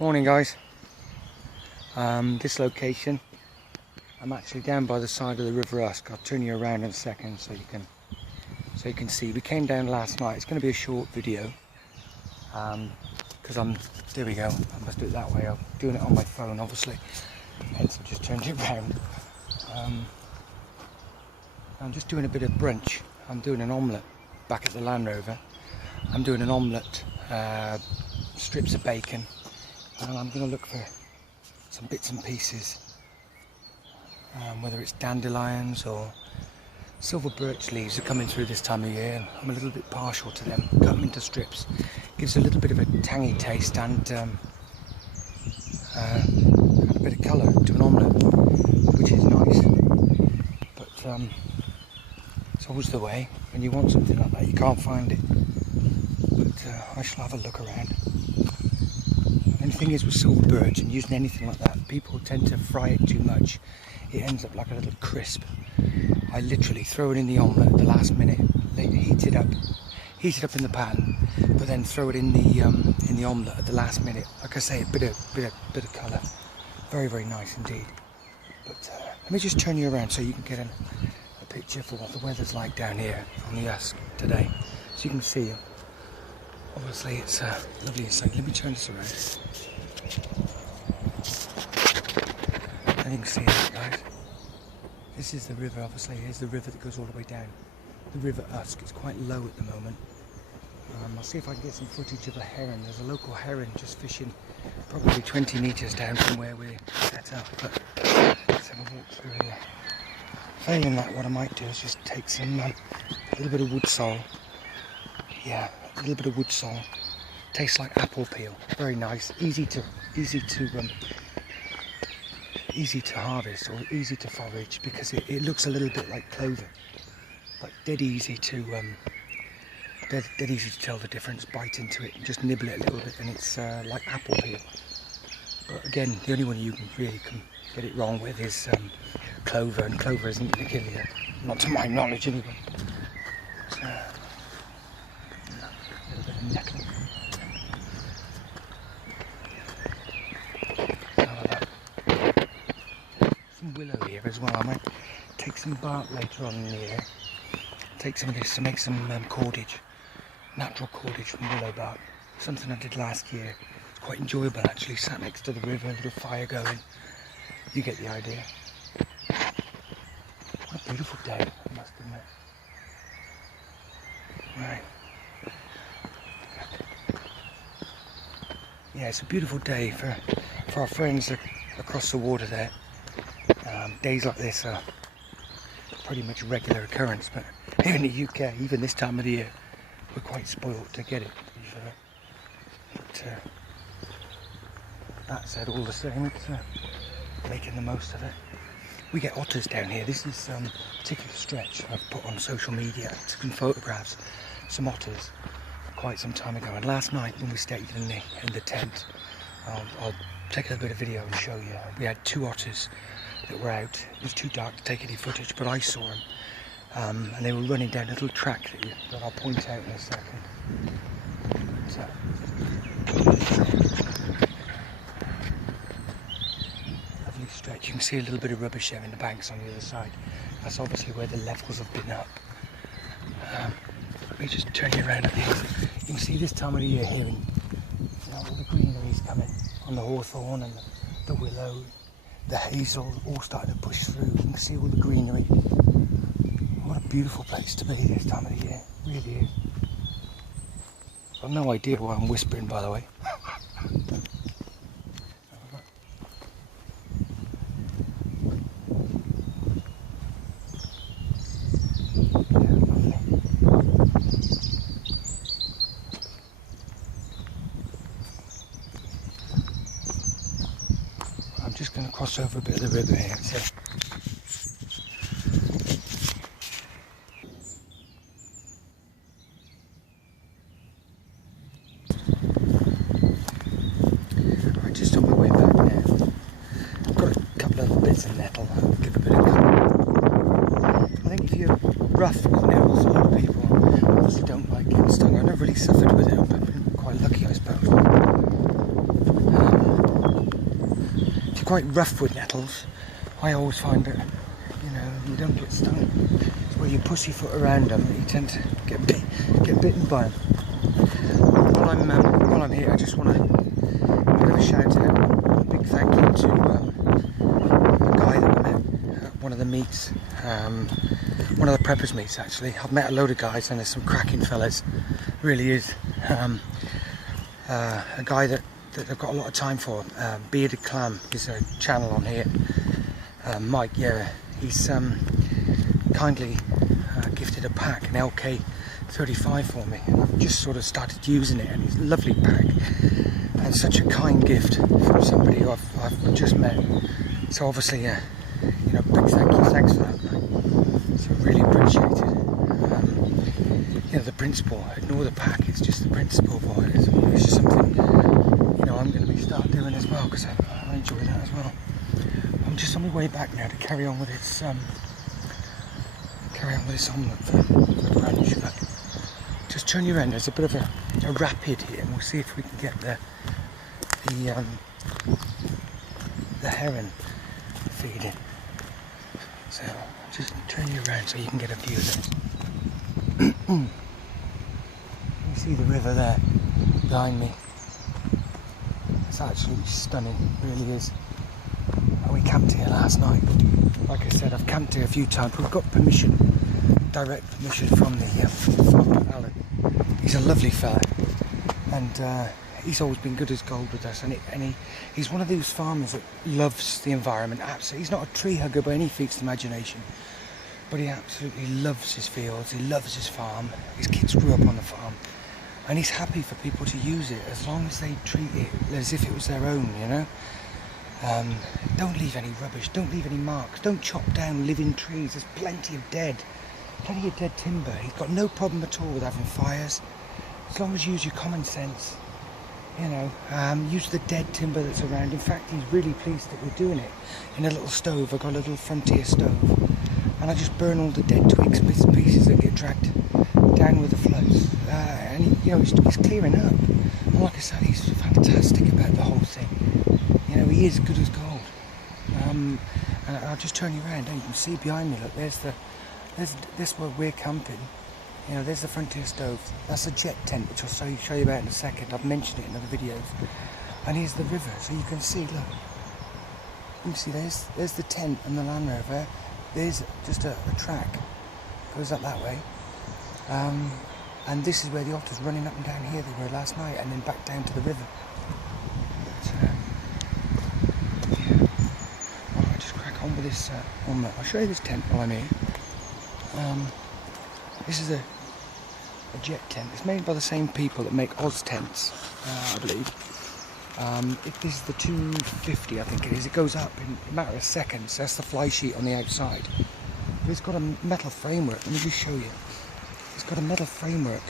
Morning guys. This location, I'm actually down by the side of the River Usk. I'll turn you around in a second so you can see. We came down last night. It's going to be a short video because there we go, I must do it that way. I'm doing it on my phone obviously, hence I just turned it around. I'm just doing a bit of brunch. I'm doing an omelette back at the Land Rover. I'm doing an omelette, strips of bacon, and I'm going to look for some bits and pieces, whether it's dandelions or silver birch leaves are coming through this time of year. I'm a little bit partial to them. Cut them into strips. Gives a little bit of a tangy taste and a bit of colour to an omelette, which is nice. But it's always the way when you want something like that, you can't find it. But I shall have a look around. And the thing is with silver birch and using anything like that, people tend to fry it too much. It ends up like a little crisp. I literally throw it in the omelette at the last minute, heat it up in the pan, but then throw it in the omelette at the last minute. Like I say, a bit of colour. Very, very nice indeed. But let me just turn you around so you can get a picture for what the weather's like down here on the Usk today. So you can see, obviously it's lovely and sunny. Let me turn this around. And you can see that, guys. This is the river, obviously. Here's the river that goes all the way down. The River Usk. It's quite low at the moment. I'll see if I can get some footage of a heron. There's a local heron just fishing probably 20 metres down from where we're set up. But let's have a walk through here. Failing that, what I might do is just take some, a little bit of wood sole. Yeah, a little bit of wood sole. Tastes like apple peel. Very nice. Easy to harvest or easy to forage because it looks a little bit like clover. Like dead easy to tell the difference. Bite into it and just nibble it a little bit, and it's like apple peel. But again, the only one you can really get it wrong with is clover, and clover isn't going to kill you, not to my knowledge anyway. So, a little bit of nettle. Some willow here as well. I might take some bark later on in the year. Take some of this to make some cordage, natural cordage from willow bark. Something I did last year. It's quite enjoyable actually. Sat next to the river, a little fire going. You get the idea. What a beautiful day, I must admit. Right. Yeah, it's a beautiful day for our friends across the water there. Days like this are pretty much a regular occurrence, but here in the UK, even this time of the year, we're quite spoilt to get it, to be fair. But that said, all the same, it's making the most of it. We get otters down here. This is a particular stretch I've put on social media. I took some photographs, some otters, quite some time ago. And last night when we stayed in the tent, I'll take a bit of video and show you. We had 2 otters that were out. It was too dark to take any footage, but I saw them. And they were running down a little track that I'll point out in a second. Lovely stretch. You can see a little bit of rubbish there in the banks on the other side. That's obviously where the levels have been up. Let me just turn you around a bit. You can see this time of the year here, all the greenery's coming on the hawthorn and the willow, the hazel, all starting to push through. You can see all the greenery. What a beautiful place to be this time of the year, it really is. I've no idea why I'm whispering, by the way. I'm just going to cross over a bit of the river here. So. Just on my way back now. I've got a couple of bits of nettle. I'll give a bit of colour. I think if you're rough with nettles, a lot of people obviously don't like getting stung. I've never really suffered with it. I've been quite lucky, I suppose. quite rough with nettles. I always find that, you know, you don't get stung. It's where you pussyfoot around them that you tend to get bitten by them. While I'm here, I just want to give a shout out, a big thank you to a guy that I met at one of the meets, one of the preppers meets actually. I've met a load of guys and there's some cracking fellas, really is. A guy that I've got a lot of time for, Bearded Clam is a channel on here. Mike, yeah, he's kindly gifted a pack, an LK35 for me, and I've just sort of started using it, and it's a lovely pack and such a kind gift from somebody who I've just met. So obviously, you know, big thanks for that, mate. So really appreciate it. You know, the principle, ignore the pack, it's just the principle of what it is. It's just something, you know, I'm going to start doing as well, because I enjoy that as well. I'm just on my way back now to carry on with this omelette for brunch. But just turn you around. There's a bit of a rapid here, and we'll see if we can get the heron feeding. So just turn you around so you can get a view of this. You see the river there behind me. It's absolutely stunning, it really is. And we camped here last night. Like I said, I've camped here a few times. We've got permission, direct permission from the farmer, Alan. He's a lovely fella, and he's always been good as gold with us. And he's one of those farmers that loves the environment. Absolutely, he's not a tree hugger by any feats of imagination, but he absolutely loves his fields. He loves his farm. His kids grew up on the farm, and he's happy for people to use it as long as they treat it as if it was their own. You know. Don't leave any rubbish, don't leave any marks, don't chop down living trees. There's plenty of dead timber. He's got no problem at all with having fires, as long as you use your common sense, you know. Use the dead timber that's around. In fact, he's really pleased that we're doing it in a little stove. I've got a little Frontier stove, and I just burn all the dead twigs, bits and pieces that get dragged down with the floods, and you know, he's clearing up. And like I said, he's fantastic about the whole thing. You know, he is good as gold. And I'll just turn you around, and you can see behind me, look, there's where we're camping. You know, there's the Frontier stove. That's a jet tent, which I'll show you about in a second. I've mentioned it in other videos. And here's the river, so you can see, look. You can see there's the tent and the Land Rover. There's just a track, goes up that way. And this is where the otter's running up and down here. They were last night, and then back down to the river. With this omelette. I'll show you this tent while I'm here. This is a jet tent. It's made by the same people that make Oz tents, I believe. This is the 250, I think it is. It goes up in a matter of seconds. That's the fly sheet on the outside. But it's got a metal framework. Let me just show you. It's got a metal framework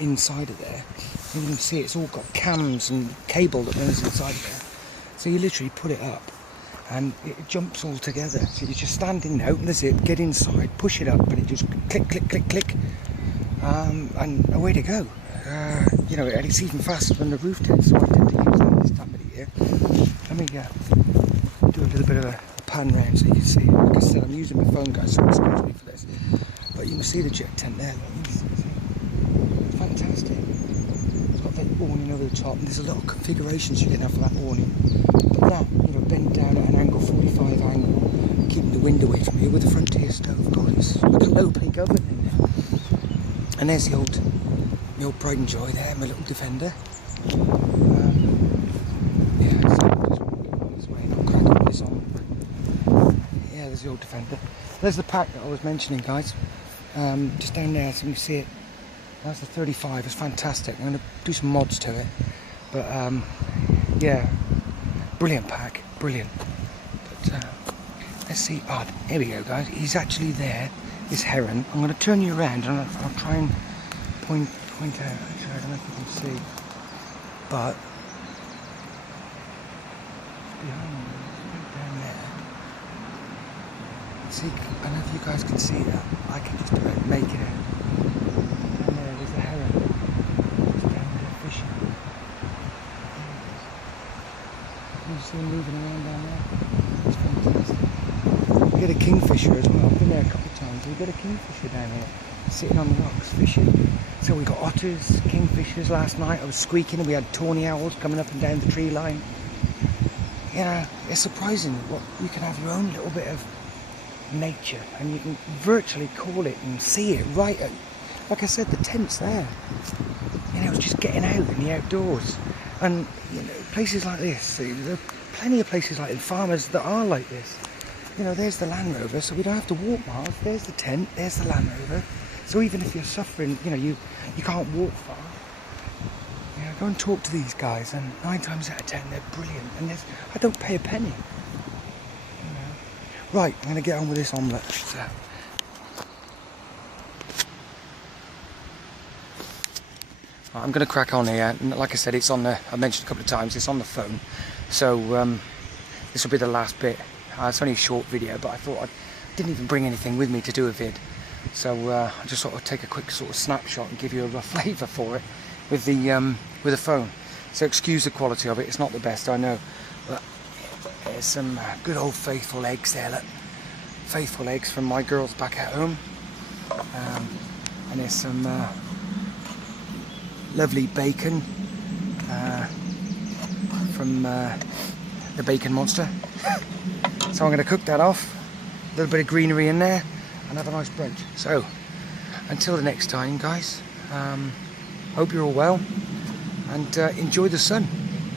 inside of there. And you can see it's all got cams and cable that runs inside of there. So you literally put it up, and it jumps all together. So you're just standing there, open the zip, get inside, push it up, and it just click, click, click, click, and away to go. You know, and it's even faster than the roof tent, so I tend to use that this time of the year. Let me do a little bit of a pan round so you can see it. Like I said, I'm using my phone, guys, so excuse me for this. But you can see the jet tent there. Look, it's fantastic. It's got that awning over the top, and there's a little configurations you can have for that awning. But that, you know, bent down at an angle, 45 angle, keeping the wind away from you with the Frontier stove. God, it's like a low peak oven in there. And there's the old Pride and Joy there, my little Defender. Yeah, so I'm just walking on this way, I'll crack all this on. Yeah, there's the old Defender. There's the pack that I was mentioning, guys. Just down there, so you can see it. That's the 35, it's fantastic. I'm going to do some mods to it. But, yeah, brilliant pack, brilliant. But, let's see. Oh, here we go, guys. He's actually there, this heron. I'm going to turn you around, and I'll try and point out. Actually, I don't know if you can see, but it's behind me, it's down there. See, I don't know if you guys can see that. I can just about make it out. Down there's a heron. It's down there fishing. Can you see him moving around down there? get a kingfisher as well. I've been there a couple of times. We get a kingfisher down here, sitting on the rocks fishing. So we got otters, kingfishers last night. I was squeaking and we had tawny owls coming up and down the tree line. You know, it's surprising what you can have your own little bit of nature and you can virtually call it and see it right at, like I said, the tent's there. You know, it's just getting out in the outdoors. And you know, places like this, there are plenty of places like farmers that are like this. You know, there's the Land Rover, so we don't have to walk miles. There's the tent, there's the Land Rover. So even if you're suffering, you know, you can't walk far. You know, go and talk to these guys, and 9 times out of 10 they're brilliant. And I don't pay a penny. You know. Right, I'm going to get on with this omelette. So. I'm going to crack on here, and like I said, it's on the, I mentioned a couple of times, it's on the phone, so this will be the last bit. It's only a short video, but I thought I didn't even bring anything with me to do a vid, so I just sort of take a quick sort of snapshot and give you a rough flavour for it with the phone. So excuse the quality of it, it's not the best, I know, but there's some good old faithful eggs there, look. Faithful eggs from my girls back at home, and there's some lovely bacon from the Bacon Monster. So I'm going to cook that off, a little bit of greenery in there, and have a nice brunch. So until the next time, guys, hope you're all well, and enjoy the sun.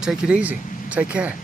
Take it easy. Take care.